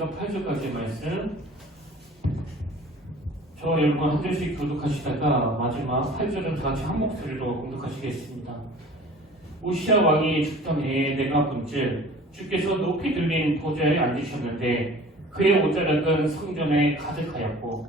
1절에서 8절까지 말씀. 저 여러분 한 절씩 교독하시다가 마지막 8절은 같이 한 목소리로 공독하시겠습니다. 우시야 왕이 죽던 해에 내가 본즉 주께서 높이 들린 보좌에 앉으셨는데 그의 옷자락은 성전에 가득하였고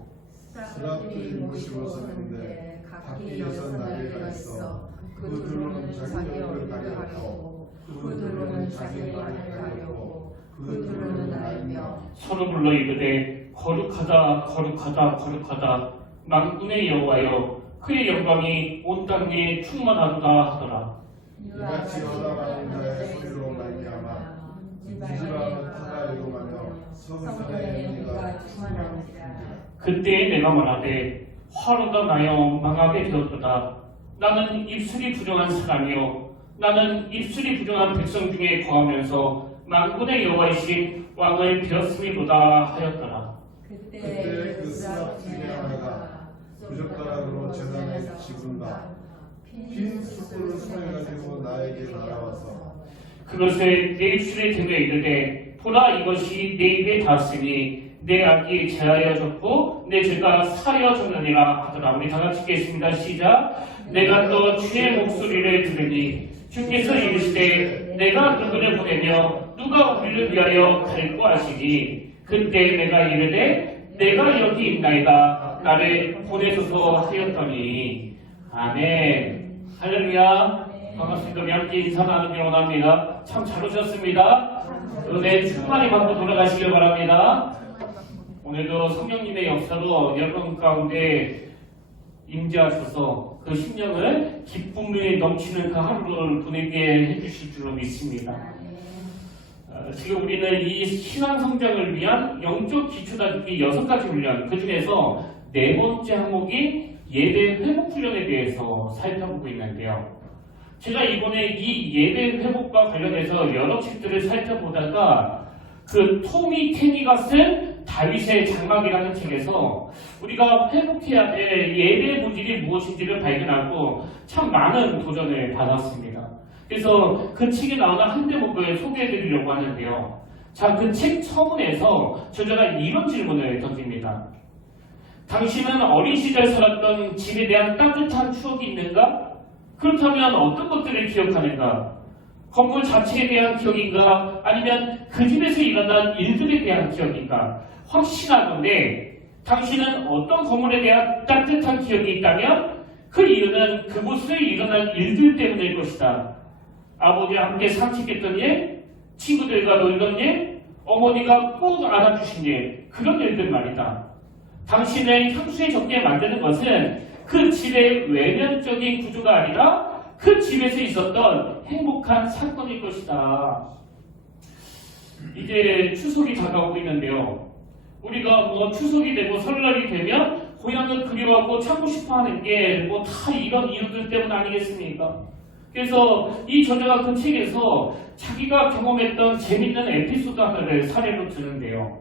스라들이 모시고 섰는데 각기 6날개가 있어 그 둘로는 자기 얼굴을 가렸고 그 둘로는 자기 발을 가렸고 그 둘로는 날며 서로 불러 이르되 거룩하다 거룩하다 거룩하다 만군의 여호와여 그의 영광이 온 땅에 충만하도다 하더라. 이같이 올라가는 자의 소리로 말미암아 지지라는 타가 이동하며 성전의 행위가 충만하니라. 그때 내가 말하되 화로가 나여 망하게 되었도다. 나는 입술이 부정한 사람이요 나는 입술이 부정한 백성 중에 거하면서 만군의 여호와이신 왕을 베었음이로다 하였더라. 그때 그 스랍 중에 하나가 부젓가락으로 제단에 집은다. 빈 숯불을 손해가지고 나에게 날아와서 그것을 내 입술에 대며 이르되 보라 이것이 내 입에 닿았으니 내 악이 제하여졌고 내 죄가 사하여졌느니라 하더라. 우리 다같이 읽겠습니다. 시작. 내가 또 주의 목소리를 들으니 주께서 이르시되 내가 누구를 보내며 누가 우리를 위하여 갈고 하시니 그때 내가 이르되 내가 여기 있나이다 나를 보내소서 하였더니 아멘. 할렐루야. 반갑습니다. 우리 함께 인사 나누기 원합니다. 참 잘 오셨습니다. 은혜 충만히 받고 돌아가시길 바랍니다. 오늘도 성령님의 역사로 여러분 가운데 임재하셔서 그 심령을 기쁨이 넘치는 그 하루를 보내게 해주실 줄로 믿습니다. 지금 우리는 이 신앙 성장을 위한 영적 기초다듬기 6가지 훈련, 그 중에서 4번째 항목인 예배 회복 훈련에 대해서 살펴보고 있는데요. 제가 이번에 이 예배 회복과 관련해서 여러 책들을 살펴보다가 그 토미 테니가 쓴 다윗의 장막이라는 책에서 우리가 회복해야 될 예배 본질이 무엇인지를 발견하고 참 많은 도전을 받았습니다. 그래서 그 책에 나오는 한 대목을 소개해드리려고 하는데요. 자, 그 책 서문에서 저자가 이런 질문을 던집니다. 당신은 어린 시절 살았던 집에 대한 따뜻한 추억이 있는가? 그렇다면 어떤 것들을 기억하는가? 건물 자체에 대한 기억인가? 아니면 그 집에서 일어난 일들에 대한 기억인가? 확신하건대 당신은 어떤 건물에 대한 따뜻한 기억이 있다면 그 이유는 그곳에 일어난 일들 때문일 것이다. 아버지와 함께 산책했던 일, 친구들과 놀던 일, 어머니가 꼭 안아주신 일, 그런 일들 말이다. 당신을 향수에 적게 만드는 것은 그 집의 외면적인 구조가 아니라 그 집에서 있었던 행복한 사건일 것이다. 이제 추석이 다가오고 있는데요. 우리가 뭐 추석이 되고 설날이 되면 고향을 그리워하고 찾고 싶어하는 게 뭐 다 이런 이유들 때문 아니겠습니까? 그래서 이 저자가 그 책에서 자기가 경험했던 재밌는 에피소드 하나를 사례로 드는데요.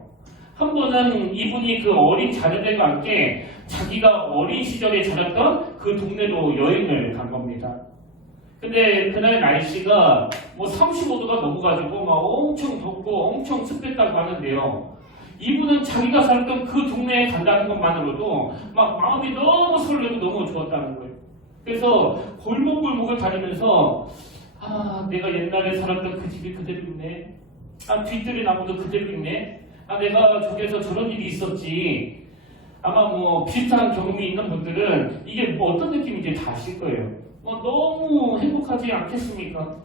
한 번은 이분이 그 어린 자녀들과 함께 자기가 어린 시절에 자랐던 그 동네로 여행을 간 겁니다. 근데 그날 날씨가 뭐 35도가 넘어가지고 막 엄청 덥고 엄청 습했다고 하는데요. 이분은 자기가 살았던 그 동네에 간다는 것만으로도 막 마음이 너무 설레고 너무 좋았다는 거예요. 그래서 골목골목을 다니면서 아, 내가 옛날에 살았던 그 집이 그대로 있네. 아, 뒤뜰에 나무도 그대로 있네. 아, 내가 저기에서 저런 일이 있었지. 아마 뭐 비슷한 경험이 있는 분들은 이게 뭐 어떤 느낌인지 다 아실 거예요. 너무 행복하지 않겠습니까?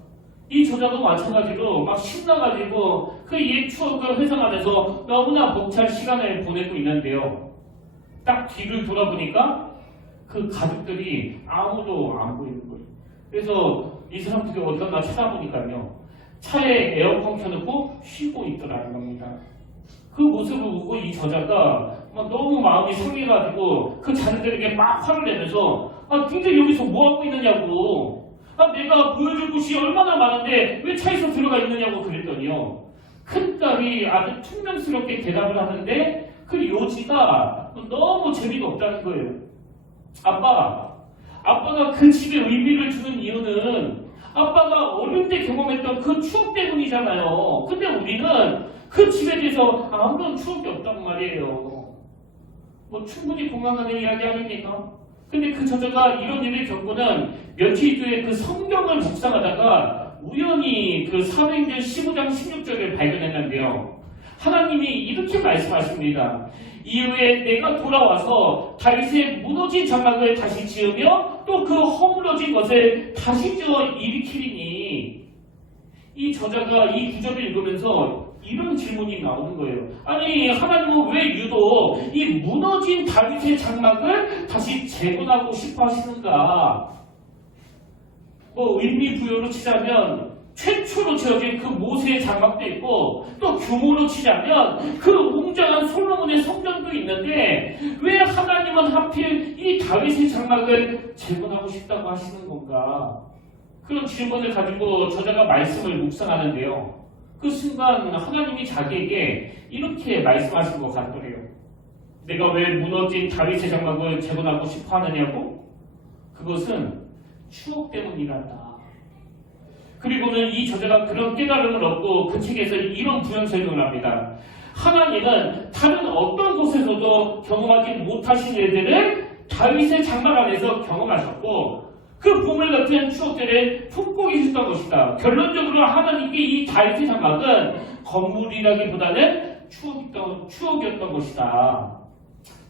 이 저자도 마찬가지로 막 신나가지고 그 옛 추억을 회상하면서 너무나 벅찬 시간을 보내고 있는데요. 딱 뒤를 돌아보니까 그 가족들이 아무도 안 보이는 거예요. 그래서 이 사람들이 어떤가 찾아보니까요. 차에 에어컨 켜놓고 쉬고 있더라는 겁니다. 그 모습을 보고 이 저자가 막 너무 마음이 상해가지고 그 자녀들에게 막 화를 내면서 아, 니들 여기서 뭐하고 있느냐고. 아, 내가 보여줄 곳이 얼마나 많은데 왜 차에서 들어가 있느냐고 그랬더니요. 큰딸이 아주 퉁명스럽게 대답을 하는데 그 요지가 너무 재미가 없다는 거예요. 아빠가 그 집에 의미를 주는 이유는 아빠가 어릴 때 경험했던 그 추억 때문이잖아요. 근데 우리는 그 집에 대해서 아무런 추억이 없단 말이에요. 뭐 충분히 공감하는 이야기 아닙니까? 근데 그 저자가 이런 일을 겪고는 며칠 뒤에 그 성경을 묵상하다가 우연히 그 사도행전 15장 16절을 발견했는데요. 하나님이 이렇게 말씀하십니다. 이후에 내가 돌아와서 다윗의 무너진 장막을 다시 지으며 또 그 허물어진 것을 다시 지어 일으키리니. 이 저자가 이 구절을 읽으면서 이런 질문이 나오는 거예요. 아니, 하나님은 왜 유독 이 무너진 다윗의 장막을 다시 재건하고 싶어 하시는가? 뭐 의미 부여로 치자면 최초로 지어진 그 모세의 장막도 있고, 또 규모로 치자면 그 웅장한 솔로몬의 성전도 있는데 왜 하나님은 하필 이 다윗의 장막을 재건하고 싶다고 하시는 건가? 그런 질문을 가지고 저자가 말씀을 묵상하는데요. 그 순간 하나님이 자기에게 이렇게 말씀하신 것 같더래요. 내가 왜 무너진 다윗의 장막을 재건하고 싶어 하느냐고? 그것은 추억 때문이란다. 그리고는 이 저자가 그런 깨달음을 얻고 그 책에서 이런 부연 설명을 합니다. 하나님은 다른 어떤 곳에서도 경험하지 못하신 일들을 다윗의 장막 안에서 경험하셨고 그 보물 같은 추억들을 품고 계셨던 것이다. 결론적으로 하나님께 이 다윗의 장막은 건물이라기보다는 추억이었던 것이다.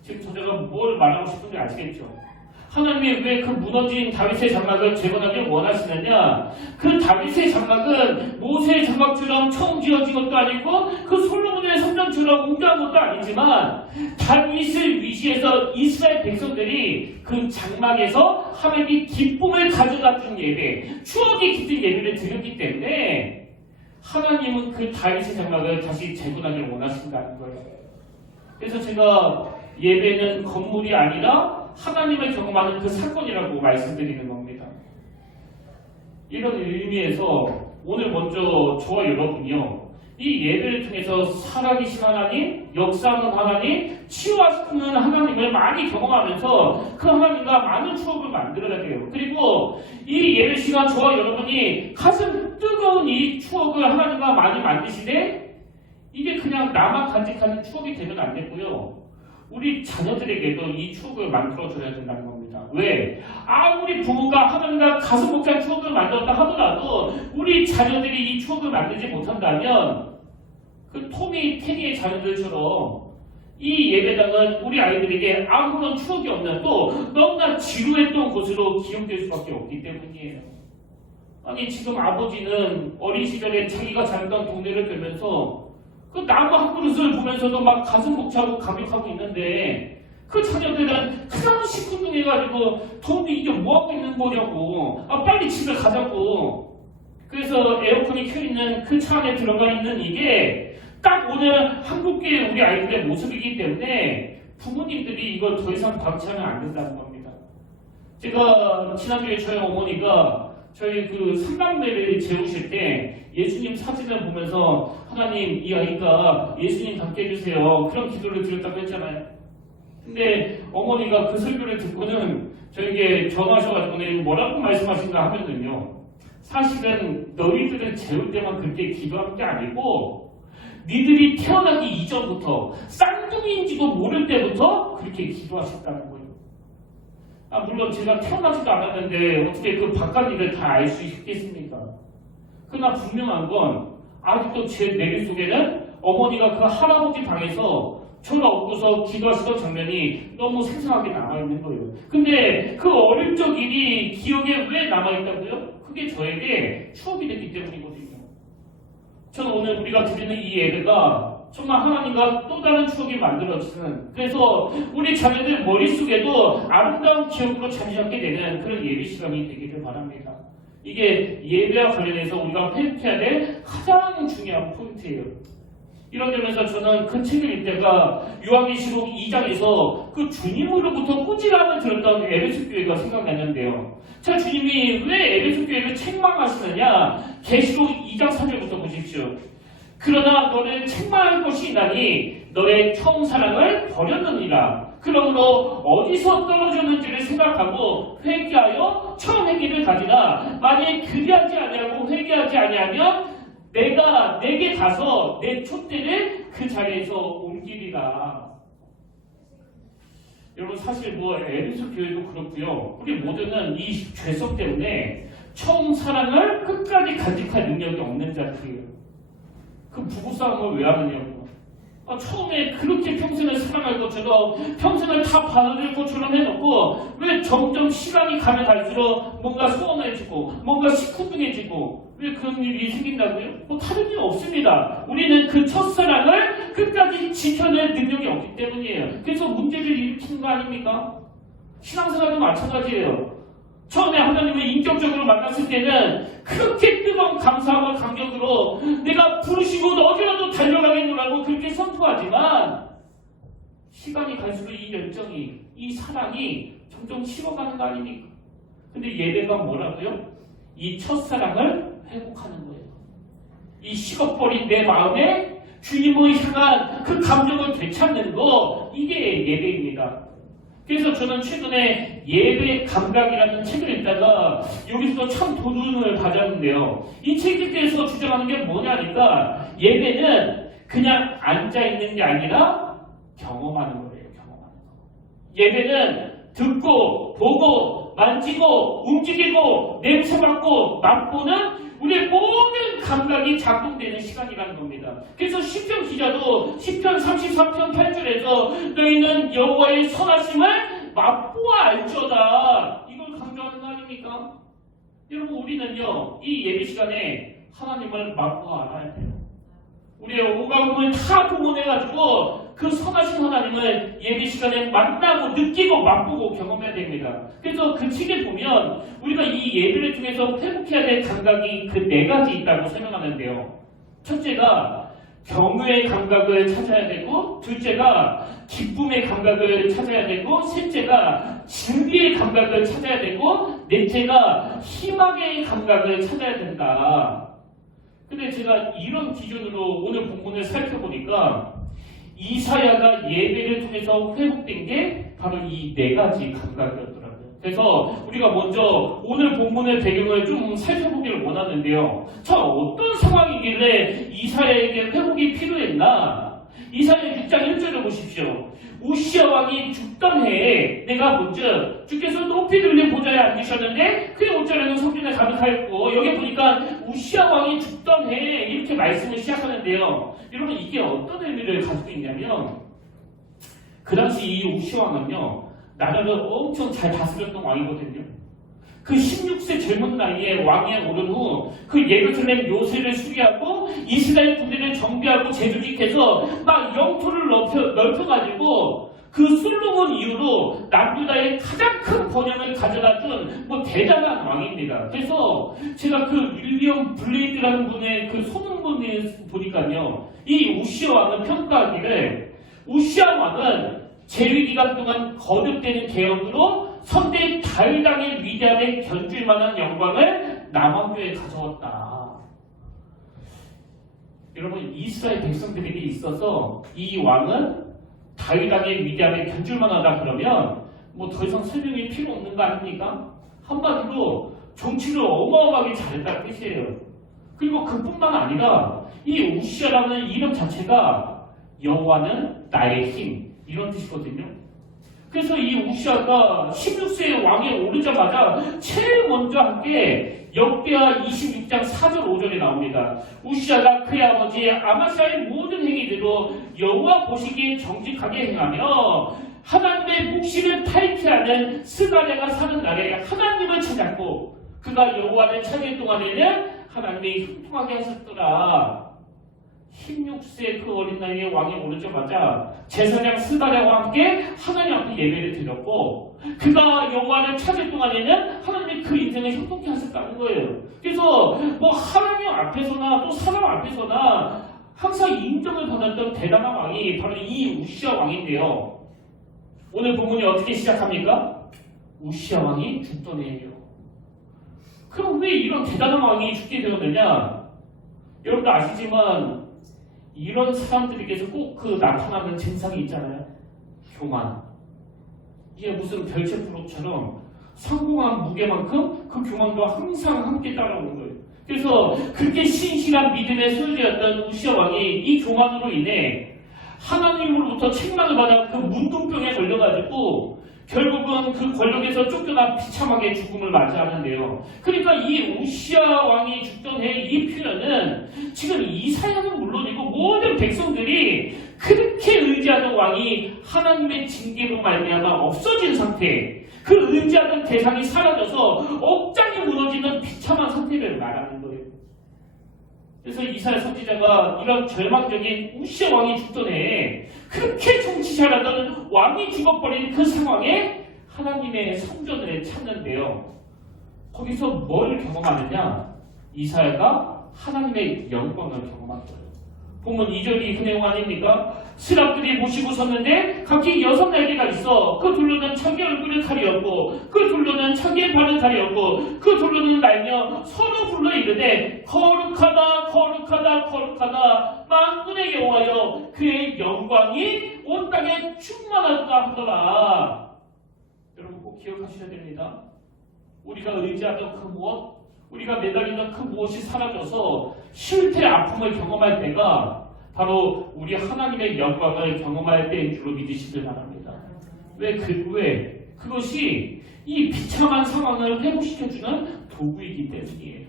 지금 저자가 뭘 말하고 싶은지 아시겠죠? 하나님이 왜 그 무너진 다윗의 장막을 재건하기 원하시느냐? 그 다윗의 장막은 모세의 장막처럼 처음 지어진 것도 아니고 그 솔로몬의 성전처럼 웅장한 것도 아니지만 다윗을 위시해서 이스라엘 백성들이 그 장막에서 하나님이 기쁨을 가져갔던 예배, 추억이 깃든 예배를 드렸기 때문에 하나님은 그 다윗의 장막을 다시 재건하기를 원하신다는 거예요. 그래서 제가 예배는 건물이 아니라 하나님을 경험하는 그 사건이라고 말씀드리는 겁니다. 이런 의미에서 오늘 먼저 저와 여러분이요, 이 예배를 통해서 살아계신 하나님, 역사하는 하나님, 치유하시는 하나님을 많이 경험하면서 그 하나님과 많은 추억을 만들어야 돼요. 그리고 이 예배 시간 저와 여러분이 가슴 뜨거운 이 추억을 하나님과 많이 만드시되 이게 그냥 나만 간직하는 추억이 되면 안 되고요. 우리 자녀들에게도 이 추억을 만들어줘야 된다는 겁니다. 왜? 아무리 부모가 하나님과 가슴 벅찬 추억을 만들었다 하더라도 우리 자녀들이 이 추억을 만들지 못한다면 그 토미, 테니의 자녀들처럼 이 예배당은 우리 아이들에게 아무런 추억이 없는 또 너무나 지루했던 곳으로 기억될 수밖에 없기 때문이에요. 아니, 지금 아버지는 어린 시절에 자기가 살던 동네를 돌면서 그 나무 한 그릇을 보면서도 막 가슴 벅차고 감격하고 있는데 그 자녀들은 그냥 시큰둥해가지고 돈도 이게 뭐하고 있는 거냐고, 빨리 집에 가자고. 그래서 에어컨이 켜있는 그 차 안에 들어가 있는 이게 딱 오늘 한국계 우리 아이들의 모습이기 때문에 부모님들이 이걸 더 이상 방치하면 안 된다는 겁니다. 제가 지난주에 저희 어머니가 저희 그 삼남매를 재우실 때 예수님 사진을 보면서 하나님, 이 아이가 예수님 닮게 해주세요, 그런 기도를 드렸다고 했잖아요. 근데 어머니가 그 설교를 듣고는 저에게 전화하셔가지고 뭐라고 말씀하신가 하면은요, 사실은 너희들을 재울 때만 그렇게 기도한 게 아니고 니들이 태어나기 이전부터 쌍둥이인지도 모를 때부터 그렇게 기도하셨다는 거예요. 물론 제가 태어나지도 않았는데 어떻게 그 바깥 일을 다 알 수 있겠습니까? 그러나 분명한 건 아직도 제 내리 속에는 어머니가 그 할아버지 방에서 저를 업고서 기도하시던 장면이 너무 생생하게 남아있는 거예요. 근데 그 어릴 적 일이 기억에 왜 남아있다고요? 그게 저에게 추억이 됐기 때문이거든요. 저는 오늘 우리가 드리는 이 예배가 정말 하나님과 또 다른 추억이 만들어지는, 그래서 우리 자녀들 머릿속에도 아름다운 기억으로 자리 잡게 되는 그런 예배 시간이 되기를 바랍니다. 이게 예배와 관련해서 우리가 회복해야 될 가장 중요한 포인트예요. 이런 점에서 저는 그 책을 읽다가 요한계시록 2장에서 그 주님으로부터 꾸지람을 들었던 에베소 교회가 생각났는데요. 자, 주님이 왜 에베소 교회를 책망하시느냐? 계시록 2장 4절부터 보십시오. 그러나 너를 책망할 것이 있나니 너의 처음 사랑을 버렸느니라. 그러므로 어디서 떨어졌는지를 생각하고 회개하여 처음 행위를 가지라. 만일 그리하지 아니하고 회개하지 아니하면 내게 가서 내 촛대를 그 자리에서 옮기리라. 여러분 사실 뭐 에베소 교회도 그렇고요. 우리 모두는 이 죄성 때문에 처음 사랑을 끝까지 간직할 능력이 없는 자들이에요. 그 부부싸움을 왜 하느냐고. 처음에 그렇게 평생을 사랑할 것처럼 평생을 다 받아들일 것처럼 해놓고 왜 점점 시간이 가면 갈수록 뭔가 소원해지고 뭔가 시큰둥해지고 왜 그런 일이 생긴다고요? 뭐 다른 일 없습니다. 우리는 그 첫사랑을 끝까지 지켜낼 능력이 없기 때문이에요. 그래서 문제를 일으키는 거 아닙니까? 신앙생활도 마찬가지예요. 처음에 하나님을 인격적으로 만났을 때는 그렇게 뜨거운 감사와 감격으로 내가 부르시고 어디라도 달려가겠노라고 그렇게 선포하지만 시간이 갈수록 이 열정이, 이 사랑이 점점 식어가는 거 아닙니까? 근데 예배가 뭐라고요? 이 첫사랑을 회복하는 거예요. 이 식어버린 내 마음에 주님을 향한 그 감정을 되찾는 거, 이게 예배입니다. 그래서 저는 최근에 예배 감각이라는 책을 읽다가 여기서 참 도전을 받았는데요. 이 책에 대해서 주장하는 게 뭐냐니까 예배는 그냥 앉아있는 게 아니라 경험하는 거예요. 경험하는 거. 예배는 듣고 보고 만지고 움직이고 냄새맡고 맛보는 우리의 모든 감각이 작동되는 시간이라는 겁니다. 그래서 시편 기자도 시편 33편 8절에서 너희는 여호와의 선하심을 맛보아 알지어다, 이걸 강조하는 거 아닙니까? 여러분 우리는요 이 예배 시간에 하나님을 맛보아 알아야 돼요. 우리의 오감을 다 동원해가지고 그 선하신 하나님을 예배 시간에 만나고 느끼고 맛보고 경험해야 됩니다. 그래서 그 책에 보면 우리가 이 예배를 통해서 회복해야 될 감각이 그 4가지 있다고 설명하는데요. 첫째가 경외의 감각을 찾아야 되고, 둘째가 기쁨의 감각을 찾아야 되고, 셋째가 진리의 감각을 찾아야 되고, 넷째가 희망의 감각을 찾아야 된다. 근데 제가 이런 기준으로 오늘 본문을 살펴보니까 이사야가 예배를 통해서 회복된 게 바로 이 4가지 감각이었더라고요. 그래서 우리가 먼저 오늘 본문의 배경을 좀 살펴보기를 원하는데요. 자, 어떤 상황이길래 이사야에게 회복이 필요했나? 이사야 6장 1절을 보십시오. 우시야 왕이 죽던 해에 내가 본즉 주께서 높이 들린 보좌에 앉으셨는데 그의 옷자락은 성전에 가득하였고, 여기 보니까 우시야 왕이 죽던 해에 이렇게 말씀을 시작하는데요. 여러분 이게 어떤 의미를 가지고 있냐면, 그 당시 이 우시야 왕은요 나라를 엄청 잘 다스렸던 왕이거든요. 그 16세 젊은 나이에 왕에 오른 후 그 예루살렘 요새를 수리하고 이스라엘 군대를 정비하고 재조직해서 막 영토를 넓혀가지고 그 솔로몬 이후로 남유다의 가장 큰 번영을 가져다 준 뭐 대단한 왕입니다. 그래서 제가 그 윌리엄 블레이드라는 분의 그 소문문을 보니까요, 이 우시야 왕은 평가하기를 우시야 왕은 재위 기간 동안 거듭되는 개혁으로 선대 다윗왕의 위대함에 견줄 만한 영광을 남왕교에 가져왔다. 여러분 이스라엘 백성들에게 있어서 이 왕은 다윗왕의 위대함에 견줄 만하다 그러면 뭐 더 이상 설명이 필요 없는 거 아닙니까? 한마디로 정치를 어마어마하게 잘했다는 뜻이에요. 그리고 그뿐만 아니라 이 우시야라는 이름 자체가 여호와는 나의 힘, 이런 뜻이거든요. 그래서 이 우시야가 16세의 왕에 오르자마자 제일 먼저 한 게 역대하 26장 4절 5절에 나옵니다. 우시야가 그의 아버지 아마시아의 모든 행위대로 여호와 보시기에 정직하게 행하며 하나님의 묵시를 탈취하는 스가랴가 사는 날에 하나님을 찾았고, 그가 여호와를 찾을 동안에는 하나님이 형통하게 하셨더라. 16세 그 어린 나이에 왕에 오르자마자 제사장 스가랴와 함께 하나님 앞에 예배를 드렸고, 그가 여호와를 찾을 동안에는 하나님이 그 인생을 형통케 하셨다는 거예요. 그래서 뭐 하나님 앞에서나 또 사람 앞에서나 항상 인정을 받았던 대단한 왕이 바로 이 우시야 왕인데요. 오늘 본문이 어떻게 시작합니까? 우시야 왕이 죽던 해예요. 그럼 왜 이런 대단한 왕이 죽게 되었느냐? 여러분도 아시지만 이런 사람들에게서 꼭 그 나타나는 증상이 있잖아요. 교만. 이게 무슨 별채프로처럼 성공한 무게만큼 그 교만도 항상 함께 따라오는 거예요. 그래서 그렇게 신실한 믿음의 소유자였던 우시아 왕이 이 교만으로 인해 하나님으로부터 책망을 받아 그 문둥병에 걸려가지고 결국은 그 권력에서 쫓겨나 비참하게 죽음을 맞이하는데요. 그러니까 이 우시아 왕이 죽던 해 이 표현은 지금 이사야는 물론이고 모든 백성들이 그렇게 의지하던 왕이 하나님의 징계로 말미암아 없어진 상태, 그 의지하던 대상이 사라져서 억장이 무너지는 비참한 상태를 말하는 거예요. 그래서 이사야 선지자가 이런 절망적인 우시아 왕이 죽던 해에 그렇게 정치 잘하던 왕이 죽어버린 그 상황에 하나님의 성전을 찾는데요. 거기서 뭘 경험하느냐? 이사야가 하나님의 영광을 경험한 거예요. 보면 2절이 그 내용 아닙니까? 스랍들이 모시고 섰는데 각기 6날개가 있어. 그 둘로는 자기 얼굴을 가리었고 그 둘로는 자기의 발을 가리었고 그 둘로는 날며 서로 불러 이르되 거룩하다 거룩하다 거룩하다 만군의 여호와여 그의 영광이 온 땅에 충만하다 하더라. 여러분 꼭 기억하셔야 됩니다. 우리가 의지하던 그 무엇, 우리가 매달리던 그 무엇이 사라져서 실패 아픔을 경험할 때가 바로 우리 하나님의 영광을 경험할 때인 줄로 믿으시길 바랍니다. 왜? 그것이 이 비참한 상황을 회복시켜주는 도구이기 때문이에요.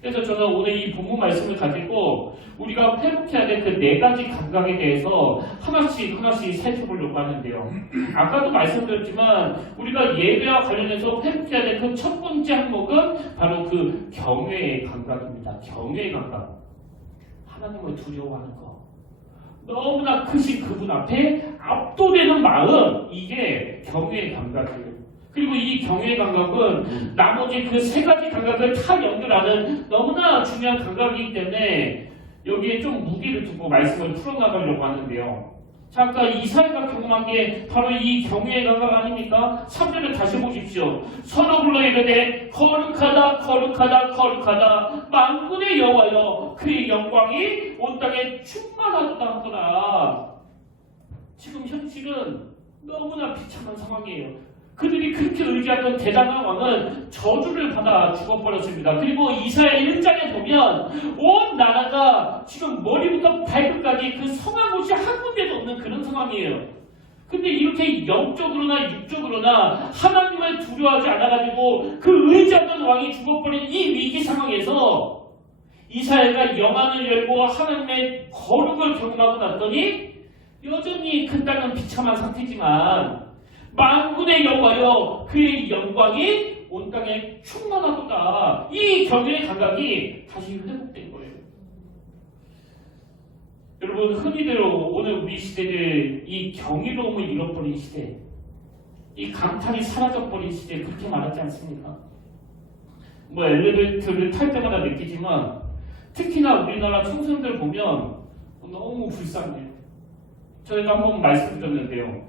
그래서 저는 오늘 이 본문 말씀을 가지고 우리가 회복해야 될 그 4가지 감각에 대해서 하나씩 살펴보려고 하는데요. 아까도 말씀드렸지만 우리가 예배와 관련해서 회복해야 될 그 첫 번째 항목은 바로 그 경외의 감각입니다. 경외의 감각. 하나님을 두려워하는 것. 너무나 크신 그분 앞에 압도되는 마음, 이게 경외의 감각이에요. 그리고 이 경외의 감각은 나머지 그 3가지 감각을 다 연결하는 너무나 중요한 감각이기 때문에 여기에 좀 무게를 두고 말씀을 풀어나가려고 하는데요. 자, 아까 이사야가 경험한 게 바로 이 경외의 감각 아닙니까? 3절을 다시 보십시오. 서로 불러 이르되 거룩하다 거룩하다 거룩하다 만군의 여호와여 그의 영광이 온 땅에 충만하다 하더라. 지금 현실은 너무나 비참한 상황이에요. 그들이 그렇게 의지하던 대단한 왕은 저주를 받아 죽어버렸습니다. 그리고 이사야 1장에 보면 온 나라가 지금 머리부터 발끝까지 그 성한 곳이 한 군데도 없는 그런 상황이에요. 근데 이렇게 영적으로나 육적으로나 하나님을 두려워하지 않아가지고 그 의지하던 왕이 죽어버린 이 위기 상황에서 이사야가 영안을 열고 하나님의 거룩을 경험하고 났더니 여전히 그 땅은 비참한 상태지만 만군의 여호와여 그의 영광이 온 땅에 충만하도다. 이 경외의 감각이 다시 회복된 거예요. 여러분 흔히들 오늘 우리 시대를 이 경이로움을 잃어버린 시대, 이 감탄이 사라져버린 시대 그렇게 말하지 않습니까? 뭐 엘리베이터를 탈 때마다 느끼지만 특히나 우리나라 청소년들 보면 너무 불쌍해요. 저희가 한번 말씀드렸는데요.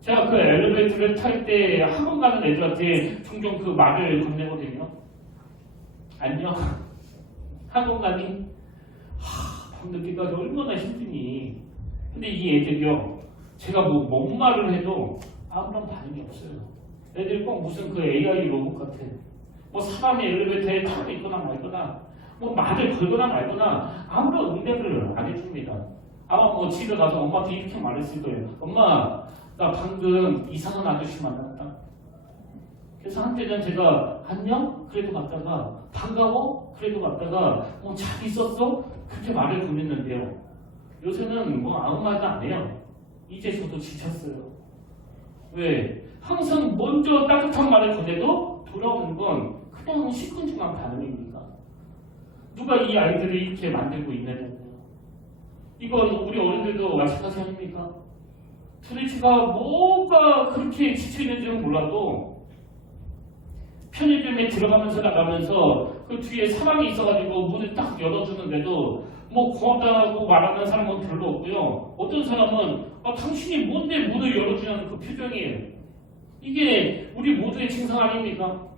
제가 그 엘리베이터를 탈 때 학원 가는 애들한테 종종 그 말을 건네거든요. 안녕. 학원 가니? 밤늦게까지 얼마나 힘드니? 근데 이 애들이요. 제가 뭔 말을 해도 아무런 반응이 없어요. 애들이 꼭 무슨 그 AI 로봇 같아. 뭐 사람이 엘리베이터에 타고 있거나 말거나 뭐 말을 걸거나 말거나 아무런 응대를 안 해줍니다. 아마 뭐 집에 가서 엄마한테 이렇게 말했을 거예요. 엄마 나 방금 이상한 아저씨 만났다. 그래서 한때는 제가 안녕? 그래도 갔다가 반가워? 그래도 갔다가 잘 있었어? 그렇게 말을 보냈는데요. 요새는 뭐 아무 말도 안 해요. 이제 저도 지쳤어요. 왜? 항상 먼저 따뜻한 말을 보내도 돌아오는 건 그냥 시큰둥한 반응입니다. 누가 이 아이들을 이렇게 만들고 있느냐고요. 이건 우리 어른들도 마찬가지 아닙니까? 도대체가 뭐가 그렇게 지쳐있는지는 몰라도 편의점에 들어가면서 나가면서 그 뒤에 사람이 있어가지고 문을 딱 열어주는데도 뭐 고맙다고 말하는 사람은 별로 없고요. 어떤 사람은 당신이 뭔데 문을 열어주냐는 그 표정이에요. 이게 우리 모두의 증상 아닙니까?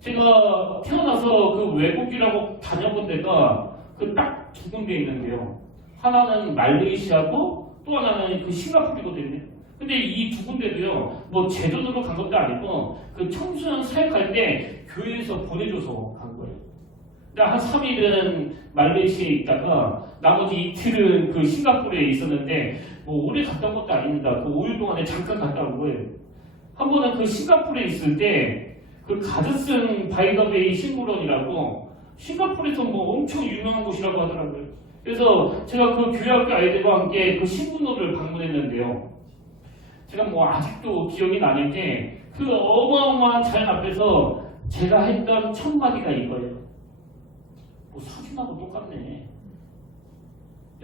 제가 태어나서 그 외국이라고 다녀본 데가 그 딱 두 군데 있는데요. 하나는 말레이시아고 또 하나는 그 싱가포르거든요. 근데 이 두 군데도요, 뭐 제돈으로 간 것도 아니고 그 청소년 사역할 때 교회에서 보내줘서 간 거예요. 한 3일은 말레이시아에 있다가 나머지 이틀은 그 싱가포르에 있었는데 뭐 오래 갔다 온 것도 아닙니다. 그 5일 동안에 잠깐 갔다 온 거예요. 한 번은 그 싱가포르에 있을 때 그 가드슨 바이더베이 식물원이라고 싱가포르에서 뭐 엄청 유명한 곳이라고 하더라고요. 그래서 제가 그 교회학교 아이들과 함께 그 식물원을 방문했는데요. 제가 뭐 아직도 기억이 나는 게 그 어마어마한 자연 앞에서 제가 했던 첫 마디가 이거예요. 뭐 사진하고 똑같네.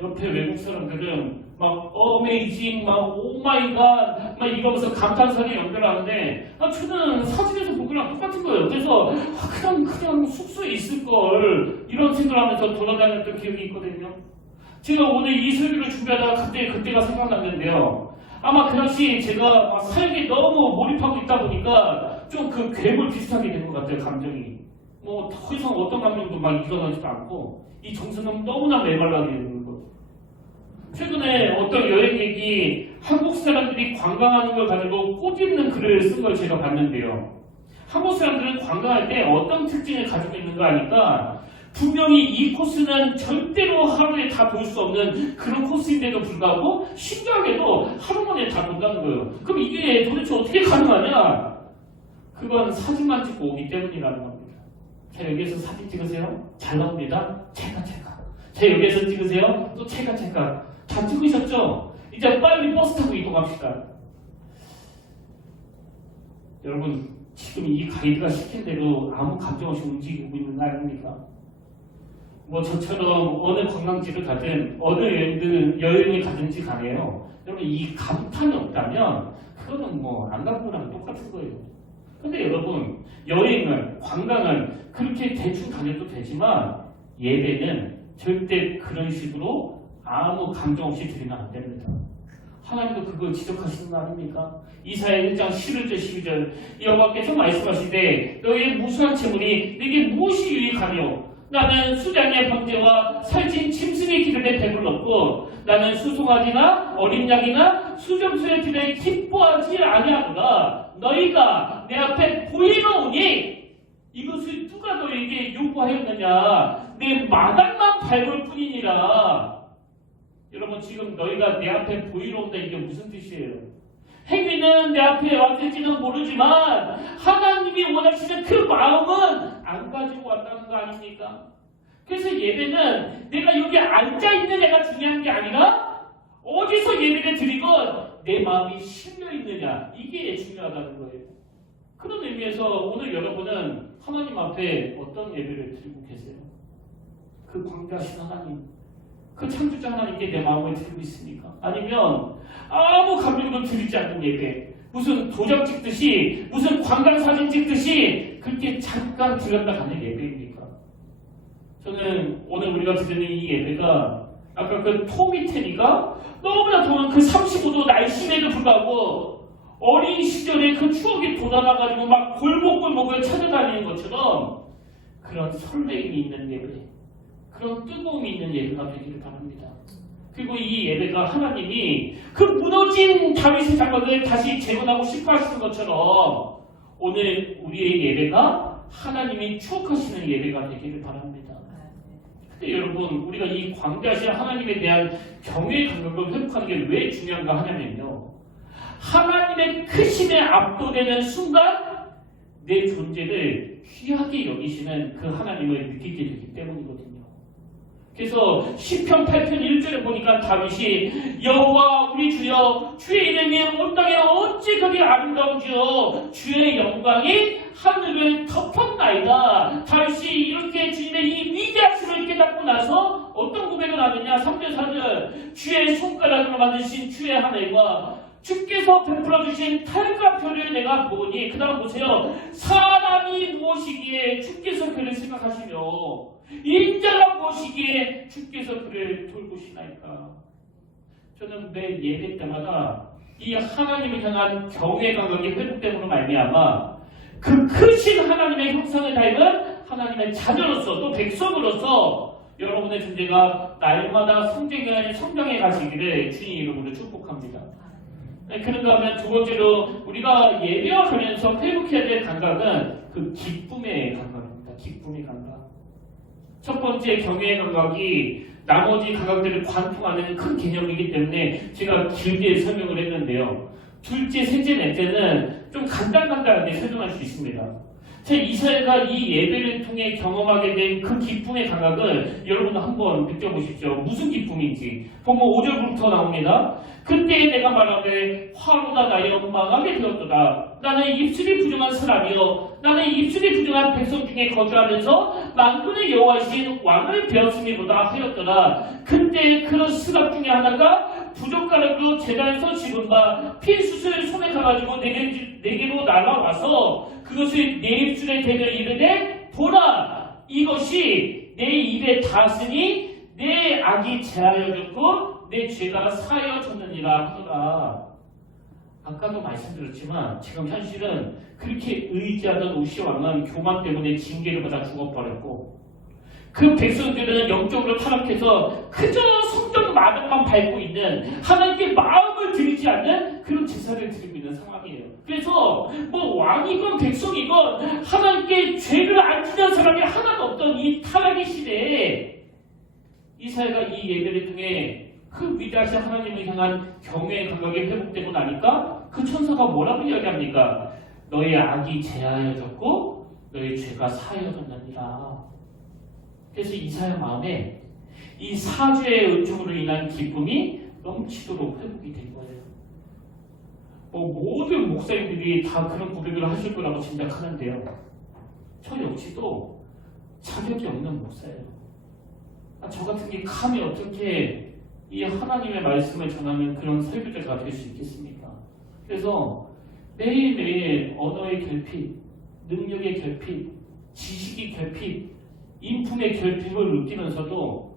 옆에 외국 사람들은 막 어메이징, 막 오마이갓, 막 이러면서 감탄사를 연결하는데 저는 사진에서 본 거랑 똑같은 거예요. 그래서 그냥 숙소에 있을 걸 이런 생각을 하면서 돌아다녔던 기억이 있거든요. 제가 오늘 이 설교를 준비하다가 그때가 생각났는데요. 아마 그 당시 제가 막 사역에 너무 몰입하고 있다 보니까 좀 그 괴물 비슷하게 된 것 같아요. 감정이. 뭐 더 이상 어떤 감정도 막 일어나지도 않고 이 정서는 너무나 메말라게 되는 거죠. 최근에 어떤 여행객이 한국 사람들이 관광하는 걸 가지고 꼬집는 글을 쓴 걸 제가 봤는데요. 한국 사람들은 관광할 때 어떤 특징을 가지고 있는가 하니까 분명히 이 코스는 절대로 하루에 다 볼 수 없는 그런 코스인데도 불구하고 신기하게도 하루 만에 다 본다는 거예요. 그럼 이게 도대체 어떻게 가능하냐? 그건 사진만 찍고 오기 때문이라는 겁니다. 자, 여기에서 사진 찍으세요. 잘 나옵니다. 체크. 자, 여기에서 찍으세요. 또 체크. 다 찍으셨죠? 이제 빨리 버스 타고 이동합시다. 여러분, 지금 이 가이드가 시킨 대로 아무 감정 없이 움직이고 있는 거 아닙니까? 뭐 저처럼 어느 관광지를 가든 어느 여행을 가든지 간에요. 여러분 이 감탄이 없다면 그거는 뭐 안 간 거랑 똑같은 거예요. 근데 여러분 여행은 관광은 그렇게 대충 다녀도 되지만 예배는 절대 그런 식으로 아무 감정 없이 드리면 안 됩니다. 하나님도 그걸 지적하시는 거 아닙니까? 이사야 1장 11절 12절 여호와께서 말씀하시되 너희의 무수한 채물이 내게 무엇이 유익하며 나는 수장의 번제와 살찐 짐승의 기름에 배불렀고 나는 수송아지나 어린 양이나 수점수의 피를 기뻐하지 아니하노라. 너희가 내 앞에 보이노니 이것을 누가 너희에게 요구하였느냐? 내 마당만 밟을 뿐이니라. 여러분 지금 너희가 내 앞에 보이러온다 이게 무슨 뜻이에요? 행위는 내 앞에 왔을지는 모르지만 하나님이 원하시는 그 마음은 안 가지고 왔다는 거 아닙니까? 그래서 예배는 내가 여기 앉아있는 애가 중요한 게 아니라 어디서 예배를 드리건 내 마음이 실려있느냐 이게 중요하다는 거예요. 그런 의미에서 오늘 여러분은 하나님 앞에 어떤 예배를 드리고 계세요? 그 광대하신 하나님, 그 창조자 하나님께 내 마음을 드리고 있습니까? 아니면 아무 감정도 드리지 않는 예배, 무슨 도장 찍듯이 무슨 관광사진 찍듯이 그렇게 잠깐 들렸다 가는 예배입니까? 저는 오늘 우리가 드리는 이 예배가 아까 그 토미 테리가 너무나 더운 그 35도 날씨에도 불구하고 어린 시절에 그 추억이 돋아나가지고 막 골목골목을 찾아다니는 것처럼 그런 설레임이 있는 예배, 그런 뜨거움이 있는 예배가 되기를 바랍니다. 그리고 이 예배가 하나님이 그 무너진 다윗의 장막을 다시 재건하고 싶어 하시는 것처럼 오늘 우리의 예배가 하나님이 추억하시는 예배가 되기를 바랍니다. 근데 여러분 우리가 이 광대하신 하나님에 대한 경외의 감각을 회복하는 게 왜 중요한가 하냐면요, 하나님의 크심에 압도되는 순간 내 존재를 귀하게 여기시는 그 하나님을 느끼게 되기 때문이거든요. 그래서 시편 8편 1절에 보니까 다윗이 여호와 우리 주여 주의 이름이 온 땅에 어찌 그리 아름다운지요 주의 영광이 하늘을 덮었나이다. 다윗이 이렇게 주님의 이 위대하심을 깨닫고 나서 어떤 고백을 하느냐, 3절 4절 주의 손가락으로 만드신 주의 하늘과 주께서 베풀어 주신 달과 별을 내가 보니, 그 다음 보세요. 사람이 무엇이기에 주께서 그를 생각하시며 인자가 무엇이기에 주께서 그를 돌보시나이까. 저는 매 예배 때마다 이 하나님을 향한 경외의 감각이 회복됨으로 말미암아 그 크신 하나님의 형상을 닮은 하나님의 자녀로서 또 백성으로서 여러분의 존재가 날마다 성장해 가시기를 주님 이름으로 축복합니다. 그런가 하면 두 번째로 우리가 예배와 관련해서 회복해야 될 감각은 그 기쁨의 감각입니다. 기쁨의 감각. 첫 번째 경외의 감각이 나머지 감각들을 관통하는 큰 개념이기 때문에 제가 길게 설명을 했는데요. 둘째, 셋째, 넷째는 좀 간단하게 설명할 수 있습니다. 이사야가 이 예배를 통해 경험하게 된 그 기쁨의 감각을 여러분 한번 느껴보십시오. 무슨 기쁨인지. 보면 5절부터 나옵니다. 그때 내가 말하되 화로가 나의 망하게 되었도다. 나는 입술이 부정한 사람이요 나는 입술이 부정한 백성 중에 거주하면서 만군의 여호와이신 왕을 배웠음이보다 하였더라. 그때 그런 스갑 중에 하나가 부젓가락으로 제단에서 집은 바 피수술 손에 가가지고 내게로 날아와서 그것을 내 입술에 대며 이르되 보라 이것이 내 입에 닿았으니 내 악이 제하여졌고 내 죄가 사하여졌느니라 하더라. 아까도 말씀드렸지만 지금 현실은 그렇게 의지하던 우시 왕은 교만 때문에 징계를 받아 죽어버렸고 그 백성들은 영적으로 타락해서 그저 성적 마당만 밟고 있는 하나님께 마음을 들이지 않는 그런 제사를 드리고 있는 상황이에요. 그래서 뭐 왕이건 백성이건 하나님께 죄를 안 지는 사람이 하나도 없던 이 타락의 시대에 이사야가 이 예배를 통해 그 위대하신 하나님을 향한 경외의 감각이 회복되고 나니까 그 천사가 뭐라고 이야기합니까? 너의 악이 제하여졌고 너의 죄가 사하여졌느니라. 그래서 이사야 마음에 이 사죄의 은총으로 인한 기쁨이 넘치도록 회복이 된 거예요. 모든 목사님들이 다 그런 고백을 하실 거라고 짐작하는데요. 저 역시도 자격이 없는 목사예요. 저 같은 게 감히 어떻게 이 하나님의 말씀을 전하는 그런 설교자가 될 수 있겠습니까? 그래서 매일매일 언어의 결핍, 능력의 결핍, 지식의 결핍, 인품의 결핍을 느끼면서도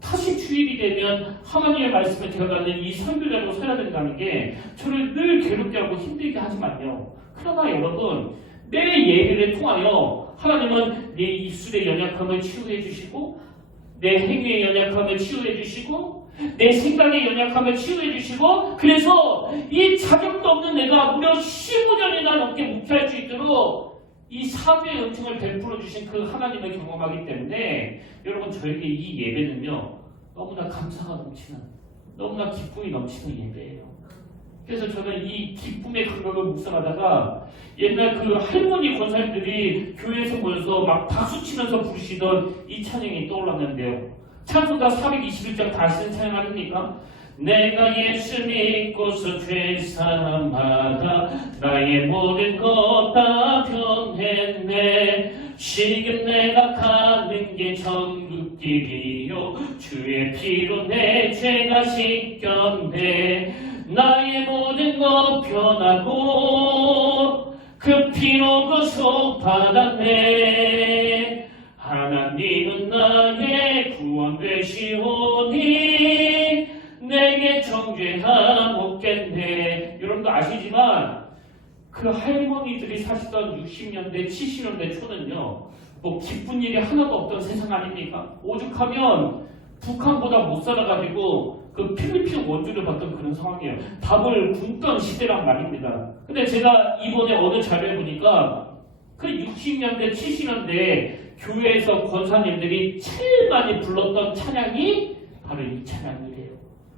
다시 주일이 되면 하나님의 말씀을 들어가는 이 설교자로 서야 된다는 게 저를 늘 괴롭게 하고 힘들게 하지만요. 그러나 여러분, 내 예배를 통하여 하나님은 내 입술의 연약함을 치유해 주시고 내 행위의 연약함을 치유해 주시고 내 생각의 연약함을 치유해 주시고 그래서 이 자격도 없는 내가 무려 15년이나 넘게 묵혀할 수 있도록 이 사죄의 은총을 베풀어 주신 그 하나님을 경험하기 때문에 여러분 저에게 이 예배는요 너무나 감사가 넘치는 너무나 기쁨이 넘치는 예배예요. 그래서 저는 이 기쁨의 감각을 묵상하다가 옛날 그 할머니 권사님들이 교회에서 모여서 막 박수치면서 부르시던 이 찬양이 떠올랐는데요. 찬송가 421장 다시는 찬양 아닙니까? 내가 예수 믿고서 죄사함하다 나의 모든 것 다 변했네. 지금 내가 가는 게 천국길이요 주의 피로 내 죄가 씻겼네. 나의 모든 것 변하고 그 피로 구속받았네. 하나님은 나의 구원 되시오니 내게 정죄함 없겠네. 여러분도 아시지만 그 할머니들이 사시던 60년대 70년대 초는요 기쁜 일이 하나도 없던 세상 아닙니까? 오죽하면 북한보다 못 살아가지고 그 필리핀 원주를 받던 그런 상황이에요. 밥을 굶던 시대란 말입니다. 근데 제가 이번에 어느 자료에 보니까 그 60년대 70년대 교회에서 권사님들이 제일 많이 불렀던 찬양이 바로 이 찬양이래요.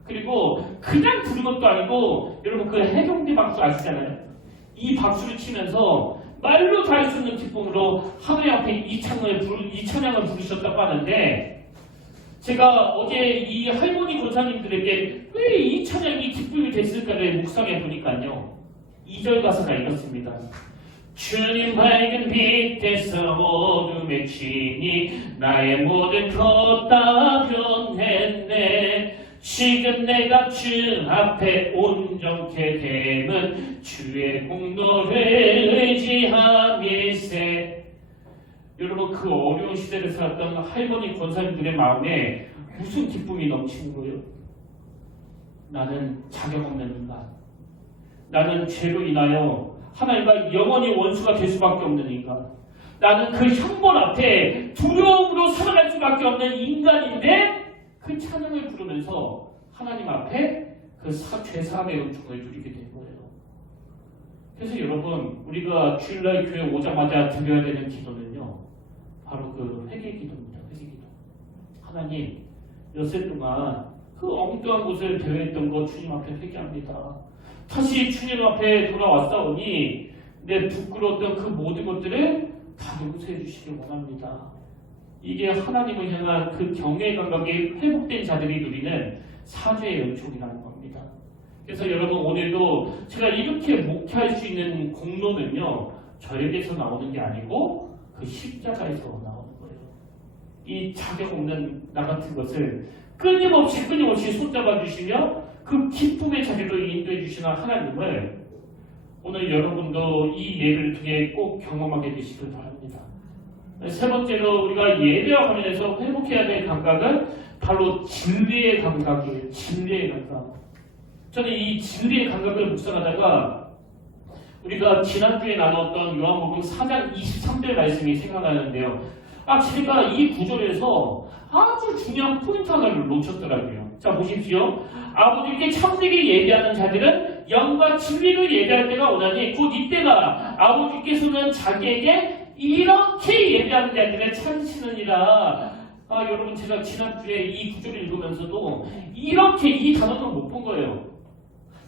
그리고 그냥 부른 것도 아니고 여러분 그 해병대 박수 아시잖아요. 이 박수를 치면서 말로 다 할 수 있는 기쁨으로 하나님 앞에 이 찬양을 부르셨다고 하는데 제가 어제 이 할머니 권사님들에게 왜 이 찬양이 기쁨이 됐을까를 묵상해 보니까요. 2절 가사가 이렇습니다. 주님 밝은 빛에서 어둠에 치니 나의 모든 것 다 변했네. 지금 내가 주 앞에 온전케 됨은 주의 공로를 의지함일세. 여러분 그 어려운 시대를 살았던 할머니 권사님들의 마음에 무슨 기쁨이 넘치는 거예요? 나는 자격 없는 인간. 나는 죄로 인하여 하나님과 영원히 원수가 될 수밖에 없는 인간. 나는 그 형벌 앞에 두려움으로 살아갈 수밖에 없는 인간인데 그 찬양을 부르면서 하나님 앞에 그 죄사함의 은총을 누리게 된 거예요. 그래서 여러분 우리가 주일날 교회 오자마자 드려야 되는 기도는요 바로 그 회개 기도입니다. 회개 기도. 하나님 엿새 동안 그 엉뚱한 곳을 배회했던 거 주님 앞에 회개합니다. 다시 주님 앞에 돌아왔사오니 내 부끄러웠던 그 모든 것들을 다 용서해 주시길 원합니다. 이게 하나님을 향한 그 경외의 감각이 회복된 자들이 누리는 사죄의 은총이라는 겁니다. 그래서 여러분 오늘도 제가 이렇게 목회할 수 있는 공로는요 저에게서 나오는 게 아니고 그 십자가에서 나오는 거예요. 이 자격 없는 나 같은 것을 끊임없이 손잡아 주시며 그 기쁨의 자리로 인도해 주시는 하나님을 오늘 여러분도 이 예를 통해 꼭 경험하게 되시길 바랍니다. 세 번째로 우리가 예배와 관련해서 회복해야 될 감각은 바로 진리의 감각이에요. 진리의 감각. 저는 이 진리의 감각을 묵상하다가 우리가 지난주에 나눴던 요한복음 4장 23절 말씀이 생각나는데요. 제가 이 구절에서 아주 중요한 포인트 하나를 놓쳤더라고요. 자, 보십시오. 아버지께 참되게 예배하는 자들은 영과 진리로 예배할 때가 오나니 곧 이때가 아버지께서는 자기에게 이렇게 예배하는 자들을 찾으시느니라. 여러분 제가 지난주에 이 구절을 읽으면서도 이렇게 이 단어를 못 본 거예요.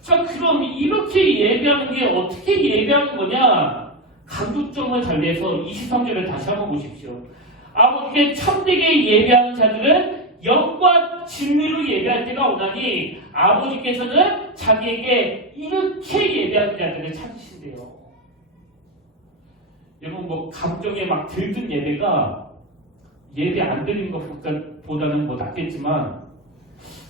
자, 그럼 이렇게 예배하는 게 어떻게 예배하는 거냐? 강조점을 달리해서 23절을 다시 한번 보십시오. 아버지께 참되게 예배하는 자들은 영과 진리로 예배할 때가 오나니 아버지께서는 자기에게 이렇게 예배하는 자들을 찾으신대요. 여러분 뭐 감정에 막 들뜬 예배가 예배 안 드리는 것보다는 뭐 낫겠지만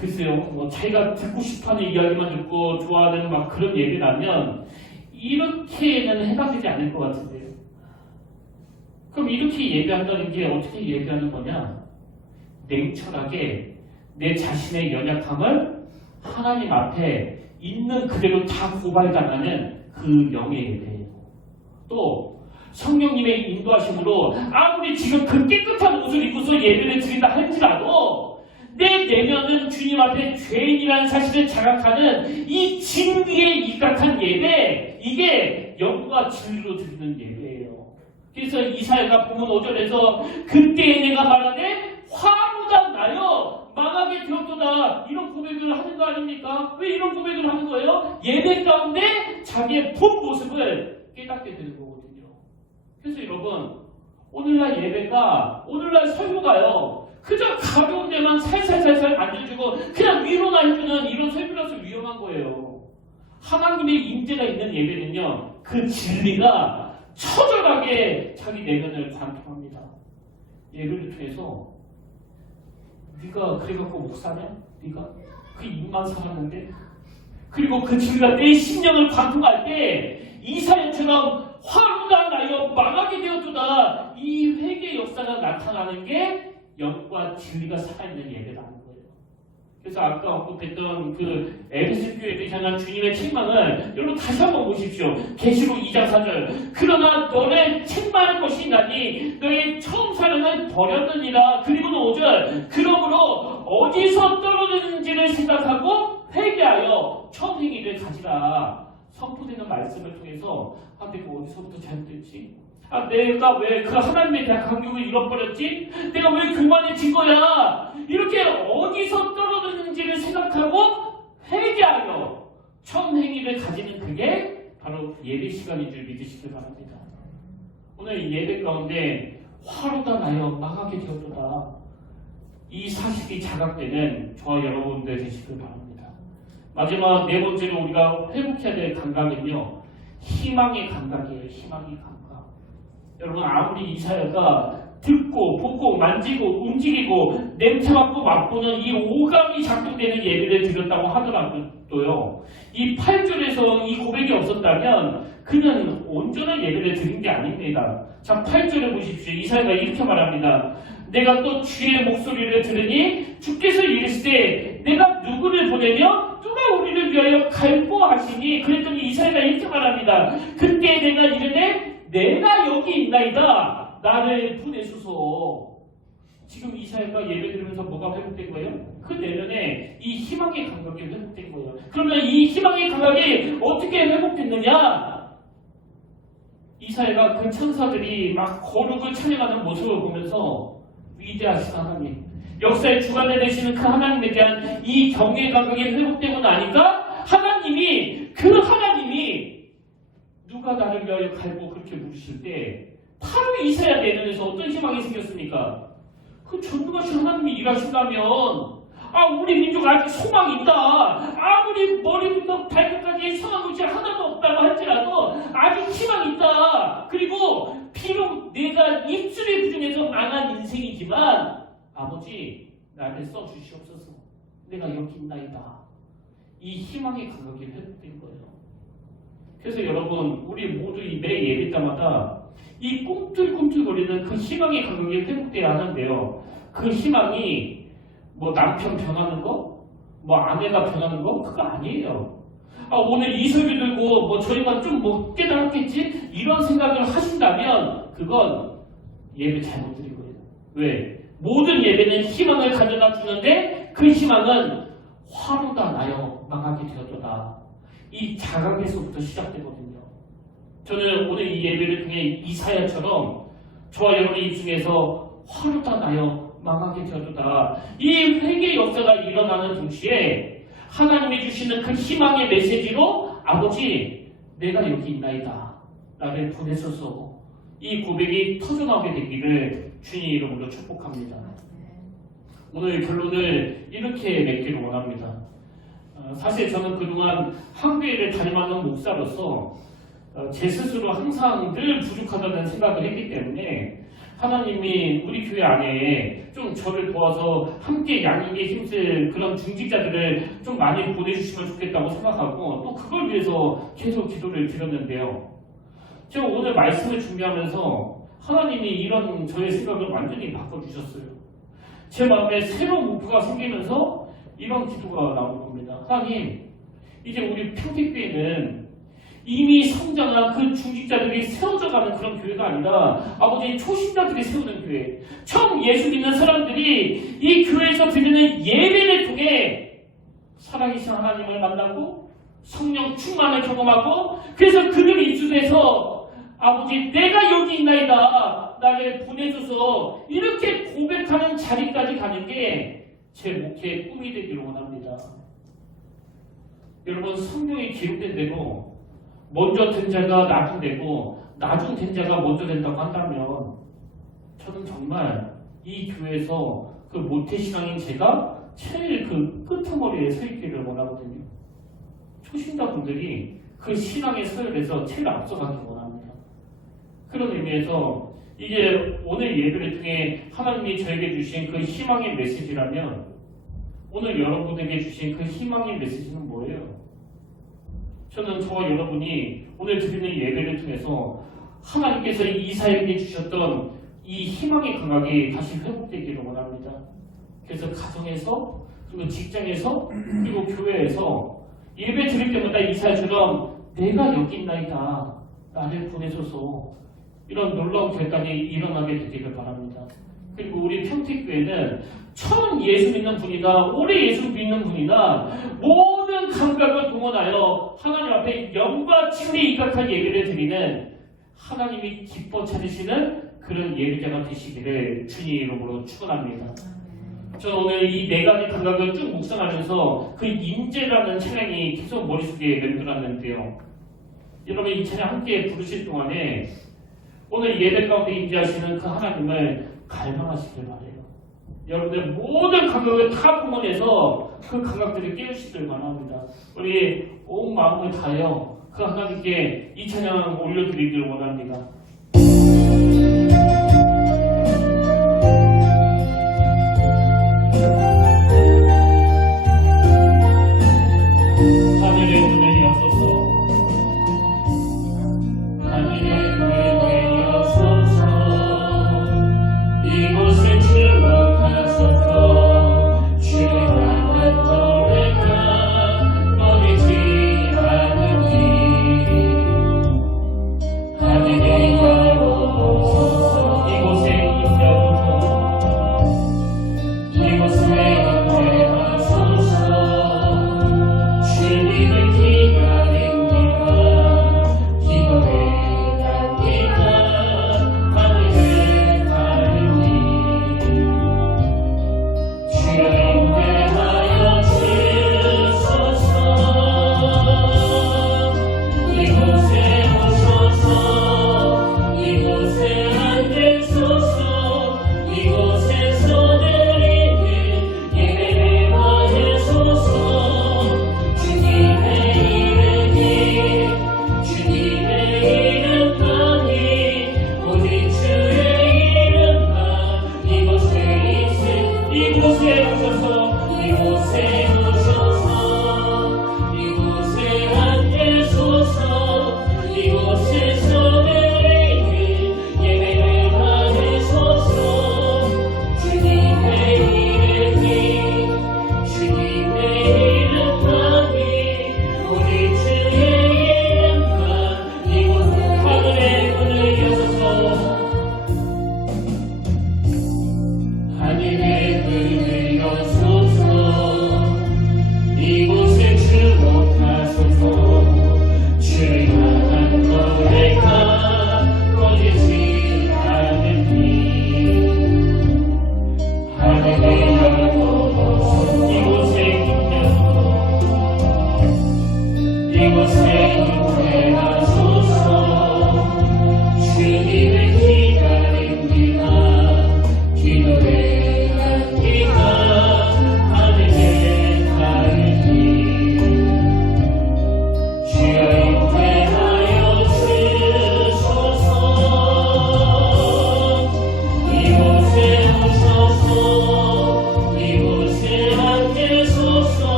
글쎄요 뭐 자기가 듣고 싶어하는 이야기만 듣고 좋아하는 막 그런 예배라면 이렇게는 해당되지 않을 것 같은데요. 그럼 이렇게 예배한다는 게 어떻게 예배하는 거냐? 냉철하게 내 자신의 연약함을 하나님 앞에 있는 그대로 다 고발당하는 그 영의 예배예요. 또 성령님의 인도하심으로 아무리 지금 그 깨끗한 옷을 입고서 예배를 드린다 할지라도 내 내면은 주님 앞에 죄인이라는 사실을 자각하는 이 진리에 입각한 예배, 이게 영과 진리로 드리는 예배예요. 그래서 이사야가 보면 5절에서 그때 내가 말하되 화무다 나여 망하게 되었도다, 이런 고백을 하는 거 아닙니까? 왜 이런 고백을 하는 거예요? 예배 가운데 자기의 본 모습을 깨닫게 되는 거거든요. 그래서 여러분 오늘날 예배가, 오늘날 설교가요 그저 가벼운 데만 살살살살 앉아주고 그냥 위로만 해주는 이런 설교라서 위험한 거예요. 하나님의 임재가 있는 예배는요 그 진리가 처절하게 자기 내면을 관통합니다. 예배를 통해서 네가 그래갖고 목사냐? 네가 그 입만 살았는데? 그리고 그 진리가 내 심령을 관통할 때 이사야처럼 화루가 나여 망하게 되었도다, 이 회개 역사가 나타나는 게 영과 진리가 살아있는 예배라는 거예요. 그래서 아까 언급했던 그 에베소 교회를 향한 주님의 책망을 여러분 다시 한번 보십시오. 계시록 2장 4절. 그러나 너를 책망할 것이 나니 너의 처음 사랑을 버렸느니라. 그리고는 5절. 그러므로 어디서 떨어졌는지를 생각하고 회개하여 처음 행위를 가지라. 선포되는 말씀을 통해서 내가 어디서부터 잘못했지? 내가 왜 그 하나님에 대한 감격을 잃어버렸지? 내가 왜 교만해진 거야? 이렇게 어디서 떨어졌는지를 생각하고 회개하여 처음 행위를 가지는 그게 바로 예배 시간인 줄 믿으시길 바랍니다. 오늘 예배 가운데 화로다 나여 망하게 되었도다, 이 사실이 자각되는 저와 여러분들 되시길 바랍니다. 마지막 네 번째로 우리가 회복해야 될 감각은요 희망의 감각이에요. 희망의 감각. 여러분 아무리 이사야가 듣고 보고 만지고 움직이고 냄새맡고 맛보는 이 오감이 작동되는 예배를 드렸다고 하더라도요 이 8절에서 이 고백이 없었다면 그는 온전한 예배를 드린 게 아닙니다. 자 8절을 보십시오. 이사야가 이렇게 말합니다. 내가 또 주의 목소리를 들으니 주께서 이르시되 내가 누구를 보내며 누가 우리를 위하여 갈보하시니. 그랬더니 이사야가 이렇게 말합니다. 그때 내가 이르되 내가 여기 있나이다, 나를 보내소서. 지금 이사야가 예배 드리면서 뭐가 회복된 거예요? 그 내면에 이 희망의 감각이 회복된 거예요. 그러면 이 희망의 감각이 어떻게 회복됐느냐? 이사야가 그 천사들이 막 거룩을 찬양하는 모습을 보면서 위대하신 하나님, 역사의 주관에 되시는 그 하나님에 대한 이 경외의 감각이 회복되고 나니까 하나님이 누가 나를 위하여 갈고 그렇게 물으실 때 바로 이사야 내면에서 어떤 희망이 생겼습니까? 그 전능하신 하나님이 일하신다면 우리 민족 아직 소망이 있다. 아무리 머리부터 발끝까지 성한 것이 하나도 없다고 할지라도 아직 희망이 있다. 그리고 비록 내가 입술의 부중에서 망한 인생이지만 아버지 나를 써주시옵소서. 내가 여기 있나이다. 이 희망의 감각이 회복된 거예요. 그래서 여러분 우리 모두 매 예배 때마다 이 꿈틀꿈틀거리는 그 희망의 감각이 회복돼야 하는데요. 그 희망이 뭐 남편 변하는 거? 뭐 아내가 변하는 거? 그거 아니에요. 오늘 이 설교 들고 뭐 저희가 좀 뭐 깨달았겠지? 이런 생각을 하신다면 그건 예배 잘못 드린 거예요. 왜? 모든 예배는 희망을 가져다 주는데 그 희망은 화로다 나여 망하게 되었도다. 이 자각에서부터 시작되거든요. 저는 오늘 이 예배를 통해 이사야처럼 저와 여러분의 입중에서 화로다 나여 망하게 되었도다. 이 회개의 역사가 일어나는 동시에 하나님이 주시는 그 희망의 메시지로 아버지 내가 여기 있나이다. 나를 보내소서. 이 고백이 터져나오게 되기를 주님 이름으로 축복합니다. 오늘 결론을 이렇게 맺기를 원합니다. 사실 저는 그동안 한교회를 다니는 목사로서 제 스스로 항상 늘 부족하다는 생각을 했기 때문에 하나님이 우리 교회 안에 좀 저를 도와서 함께 양육에 힘쓸 그런 중직자들을 좀 많이 보내주시면 좋겠다고 생각하고 또 그걸 위해서 계속 기도를 드렸는데요. 제가 오늘 말씀을 준비하면서 하나님이 이런 저의 생각을 완전히 바꿔주셨어요. 제 마음에 새로운 목표가 생기면서 이런 기도가 나온 겁니다. 하나님, 이제 우리 평택교회는 이미 성장한 그 중직자들이 세워져가는 그런 교회가 아니라 아버지 초신자들이 세우는 교회, 처음 예수 믿는 사람들이 이 교회에서 드리는 예배를 통해 살아계신 하나님을 만나고 성령 충만을 경험하고 그래서 그들 입술에서 아버지 내가 여기 있나이다. 나를 보내줘서 이렇게 고백하는 자리까지 가는 게 제 목회의 꿈이 되기를 원합니다. 여러분 성경에 기록된 대로 먼저 된 자가 나중 되고 나중 된 자가 먼저 된다고 한다면 저는 정말 이 교회에서 그 모태신앙인 제가 제일 그 끄트머리에 서 있기를 원하거든요. 초신자분들이 그 신앙의 서열에서 제일 앞서가길 원합니다. 그런 의미에서 이게 오늘 예배를 통해 하나님이 저에게 주신 그 희망의 메시지라면 오늘 여러분에게 주신 그 희망의 메시지는 뭐예요? 저는 저와 여러분이 오늘 드리는 예배를 통해서 하나님께서 이사야에게 주셨던 이 희망의 감각이 다시 회복되기를 원합니다. 그래서 가정에서 그리고 직장에서 그리고 교회에서 예배 드릴 때마다 이사야처럼 내가 여기 있나이다. 나를 보내소서. 이런 놀라운 결단이 일어나게 되기를 바랍니다. 그리고 우리 평택교회는 처음 예수 믿는 분이나 오래 예수 믿는 분이나 모든 감각을 동원하여 하나님 앞에 영과 진리에 입각한 예배를 드리는 하나님이 기뻐 찾으시는 그런 예배자가 되시기를 주님 이름으로 축원합니다. 저는 오늘 이 네 가지 감각을 쭉 묵상하면서 그 임재라는 찬양이 계속 머릿속에 맴돌았는데요. 여러분 이 찬양 함께 부르실 동안에 오늘 예배 가운데 임재하시는 그 하나님을 갈망하시길 바라요. 여러분들 모든 감각을 다 동원해서 그 감각들을 깨우시길 바랍니다. 우리 온 마음을 다하여 그 하나님께 이 찬양 올려드리길 원합니다. 하늘에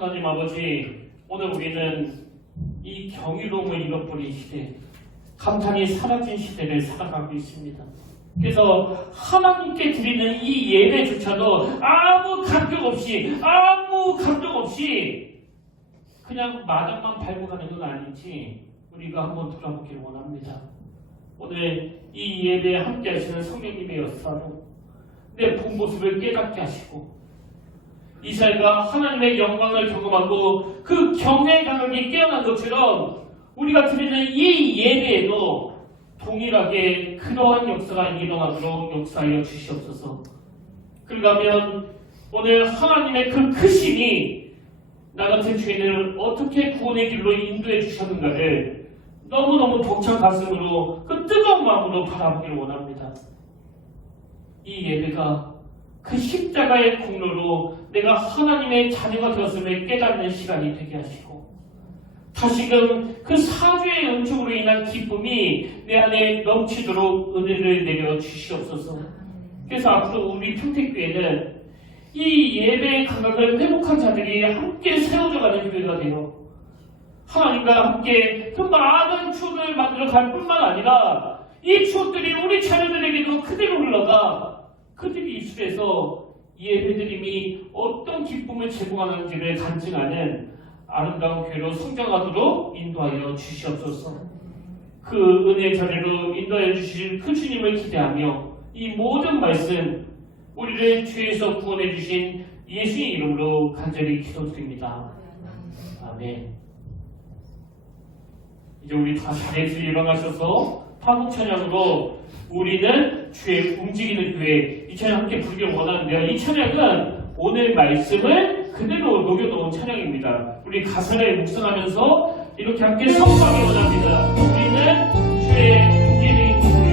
하나님 아버지, 오늘 우리는 이 경이로움을 잃어버린 시대, 감탄이 사라진 시대를 살아가고 있습니다. 그래서 하나님께 드리는 이 예배조차도 아무 감격 없이 그냥 마당만 밟고 가는 건 아닌지 우리가 한번 돌아보기를 원합니다. 오늘 이 예배에 함께 하시는 성령님의 역사로 내 본 모습을 깨닫게 하시고 이스라엘과 하나님의 영광을 경험하고 그 경외의 감각이 깨어난 것처럼 우리가 드리는 이 예배에도 동일하게 그러한 역사가 일어나도록 역사하여 주시옵소서. 그러면 오늘 하나님의 그 크심이 나 같은 죄인을 어떻게 구원의 길로 인도해 주셨는가를 너무너무 벅찬 가슴으로 그 뜨거운 마음으로 바라보기를 원합니다. 이 예배가 그 십자가의 공로로 내가 하나님의 자녀가 되었음을 깨닫는 시간이 되게 하시고 다시금 그 사죄의 은총으로 인한 기쁨이 내 안에 넘치도록 은혜를 내려 주시옵소서. 그래서 앞으로 우리 평택교회는 이 예배의 감각을 회복한 자들이 함께 세워져가는 교회가 되어 하나님과 함께 그 많은 추억을 만들어갈 뿐만 아니라 이 추억들이 우리 자녀들에게도 그대로 흘러가 그들이 입술에서 예배드림이 어떤 기쁨을 제공하는지를 간증하는 아름다운 교회로 성장하도록 인도하여 주시옵소서. 그 은혜의 자리로 인도하여 주실 그 주님을 기대하며 이 모든 말씀 우리를 죄에서 구원해 주신 예수의 이름으로 간절히 기도드립니다. 아멘. 이제 우리 다 자리에서 일어나셔서 파국 찬양으로 우리는 주의 움직이는 교회 이 찬양 함께 부르기를 원하는데요. 이 찬양은 오늘 말씀을 그대로 녹여놓은 찬양입니다. 우리 가사를 묵상하면서 이렇게 함께 선포하기 원합니다. 우리는 주의 움직이는 교회.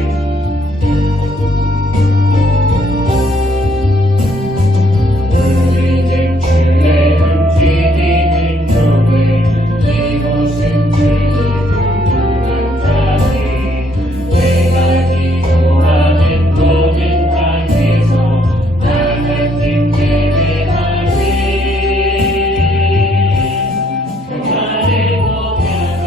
우리는 주의 움직이는 교회. 이곳은 주의 부르는 자리. 내가 기도하는 모든 땅에서 하나님 예배하리. 그날의 고향에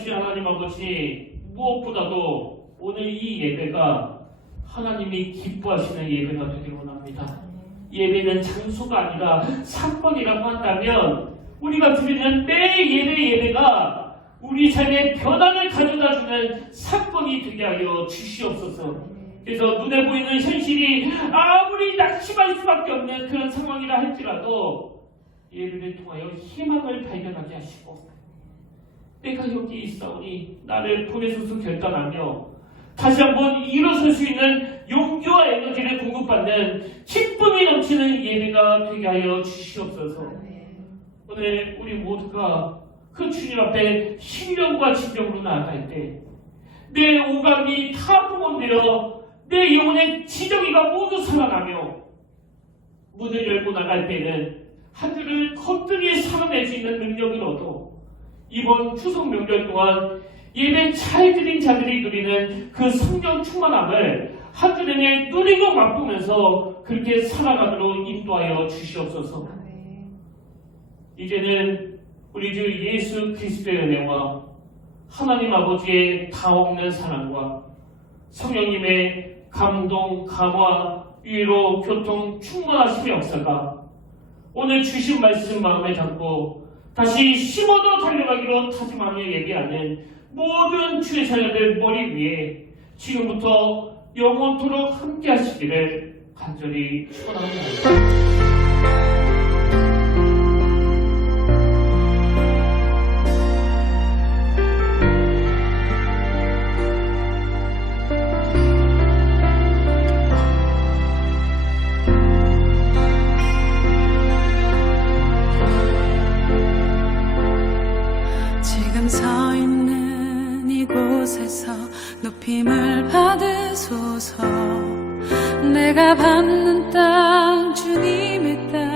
살아계신 하나님 아버지, 무엇보다도 오늘 이 예배가 하나님이 기뻐하시는 예배가 되기를 원합니다. 예배는 장소가 아니라 사건이라고 한다면 우리가 드리는 매 예배가 우리 삶의 변화를 가져다주는 사건이 되게 하여 주시옵소서. 그래서 눈에 보이는 현실이 아무리 낙심할 수밖에 없는 그런 상황이라 할지라도 예배를 통하여 희망을 발견하게 하시고, 내가 여기 있사오니 나를 보내소서 결단하며 다시 한번 일어설 수 있는 용기와 에너지를 공급받는 기쁨이 넘치는 예배가 되게 하여 주시옵소서. 오늘 우리 모두가 그 주님 앞에 신령과 진정으로 나아갈 때 내 오감이 다 복원되어 내 영혼의 지정이가 모두 살아나며 문을 열고 나갈 때는 한 주를 거뜬히 살아낼 수 있는 능력을 얻어 이번 추석 명절 동안 예배 잘 드린 자들이 누리는 그 성령 충만함을 한 주 내내 누리고 맛보면서 그렇게 살아가도록 인도하여 주시옵소서. 이제는 우리 주 예수 그리스도의 은혜와 하나님 아버지의 다없는 사랑과 성령님의 감동, 감화, 위로, 교통, 충만하심의 역사가 오늘 주신 말씀 마음에 담고 다시 심어도 달려가기로 다짐하며 예배하는 모든 주의 자녀들 머리 위에 지금부터 영원토록 함께 하시기를 간절히 축원합니다. 지금 서 있는 이곳에서 높임을 받으소서. 내가 밟는 땅 주님의 땅